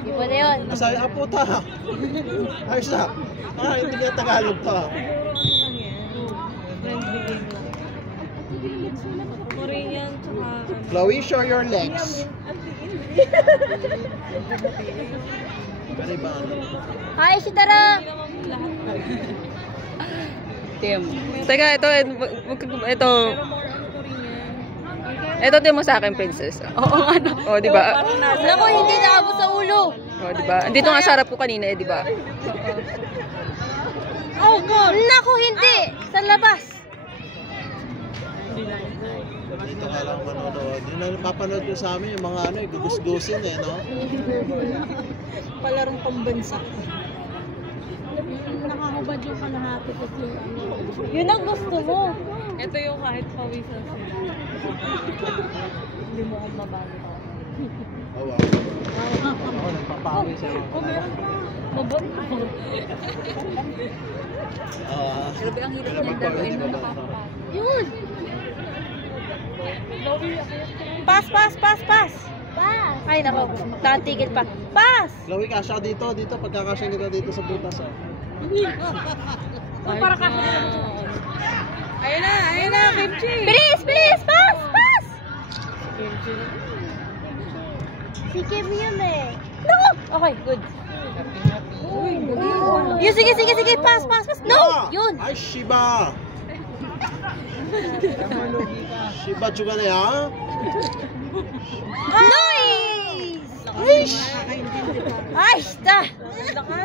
Iba na yun. Nasay, puta. Ayos na. Hindi niya Tagalog to. Korean, tsaka... Chloe, show your legs. Pero iba ano? Hi, Shitara! Tim. Teka, ito din mo sa akin, princess. Oo, ano? Oh, di ba? Naku, hindi naabot sa ulo. Oh, di ba? Dito nga sa harap ko kanina, di ba? Oh, God! Naku, hindi! Sa labas. Dito nga lang manonood. Yung napapanood ko sa amin, yung mga ano, gugusgusin eh, no? Palarong pambansa. Nakakubad yung kalahati kasi yung ano. Yun ang gusto mo. Ito yung kahit pawisan sila. Hindi mo akong mabali. Oh, wow. Ako nagpapawis ako. Mabot. Grabe ang hirap na gagawin mo. Yun! Pass, pass, pass, pass! Pass! Ay, nako. Tatigil pa. Pass! Chloe, kasya dito. Pagkakasya kita dito sa butas. Oh. Para ka. Ayun na, Kimchi. Bilis, bilis! Pass, pass! Si Kim yun eh. No! Okay, good. Yun, sige, sige, sige. Pass, pass, pass. No! Yun! Ay, Shiba! Shiba juga na ya? Nice! Ay, ta!